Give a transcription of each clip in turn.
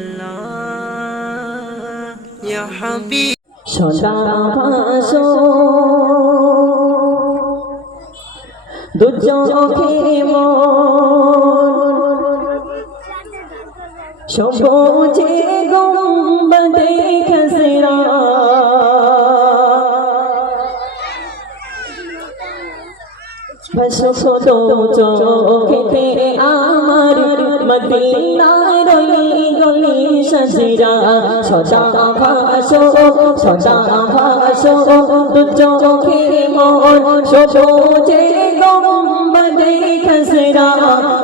इल्लल्लाह या हबीब সদা ভাসো দু চোখে সবুজে গম্বদে খসরা ভাসো দু চোখে আমার মদিনার গলি সজরা সদা ভাসো দু চোখে মোর সবুজে গম্বদে খসরা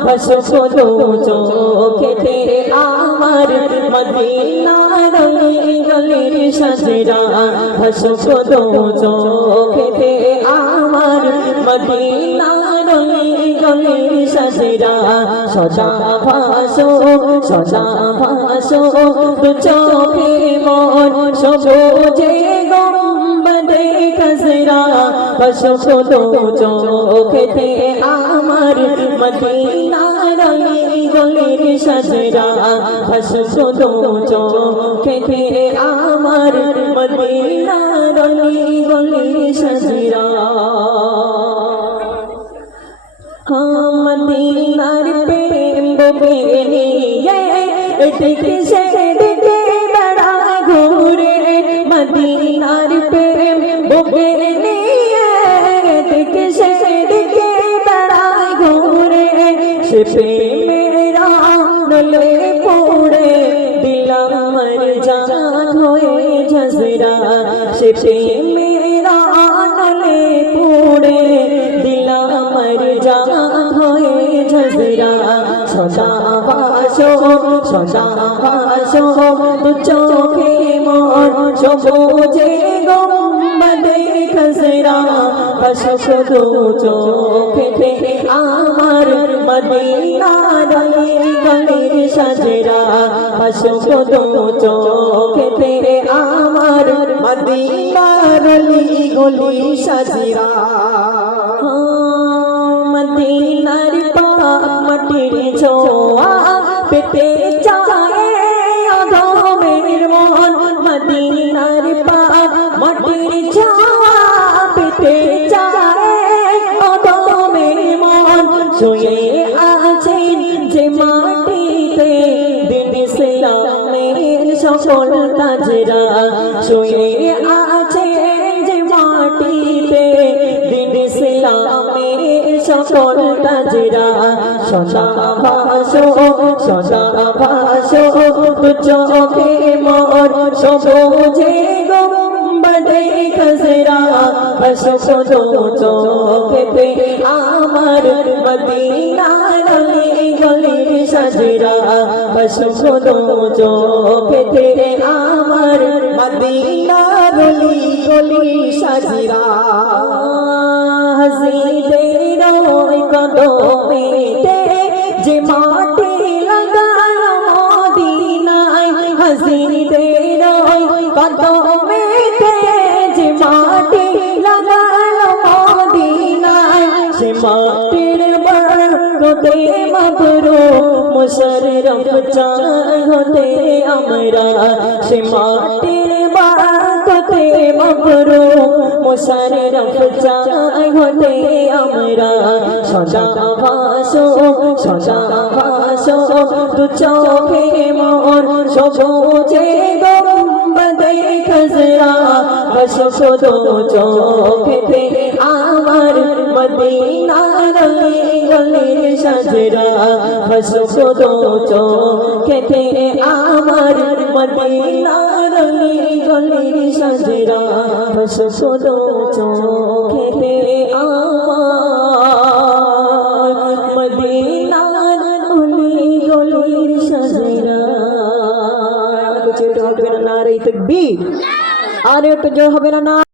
ভাসো দু চোখে আমার মদিনার গলি সজরা ভাসো দু চোখে আমার মদিনার গলি সজরা সদা ভাসো দু চোখে মোর সবুজে গম্বদে খসরা ভাসো দু চোখে আমার মদিনার গলি সজরা ভাসো দু চোখে আমার মদিনার গলি সজরা মদিনার প্রেম বগে নিয়ে এদিকে সেদিকে বেড়া ঘুরে মদিনার প্রেম বগে নিয়ে এদিকে সেদিকে বেড়া ঘুরে সে প্রেমেরা নলে পড়ে দিলাম মর জান হয়ে ঝসরা সে প্রেমেরা নলে পড়ে দিলাম মর জান হয়ে ঝসরা সদা ভাসো দু চোখে মোর সবুজে গম্বদে খসরা ভাসো দু চোখে আমার মদিনার গলি সজরা ভাসো দু চোখে আমার মদিনার গলি সজরা মদিনার পাক মাটির ছোঁয়া পেতে চায় অধমের মন মদিনার পাক মাটির ছোঁয়া পেতে চায় অধমের মন শুয়ে আছেন যে মাটিতে দিন ইসলামের সকল তাজরা শুয়ে আছেন যে মাটিতে দিন ইসলামের সকল তাজরা সদা ভাসো দু চোখে মোর সবুজে গম্বদে খসরা ভাসো দু চোখে আমার মদিনার গলি সজরা ভাসো দু চোখে আমার মদিনার গলি সজরা হাসিদের কদমেতে যে মাটি লাগালো মদিনায় হাসিদের কদমেতে যে মাটি লাগালো মদিনায় সে মাটির বরকতে মাবরুর মুশাররফ চাই হতে আমরা সে মাটির বরকতে মাবরুর মুশাররফ চাই হতে আমরা সদা ভাসো দু চোখে মোর সবুজে গম্বদে খসরা ভাসো দু চোখে আমার মদিনার গলি সজরা ভাসো দু চোখে আমার মদিনার গলি সজরা ভাসো দু চোখে আমার মদিনার গলি সজরা কুছ হবে না নারে তাকবীর আর একটু জোর হবে না।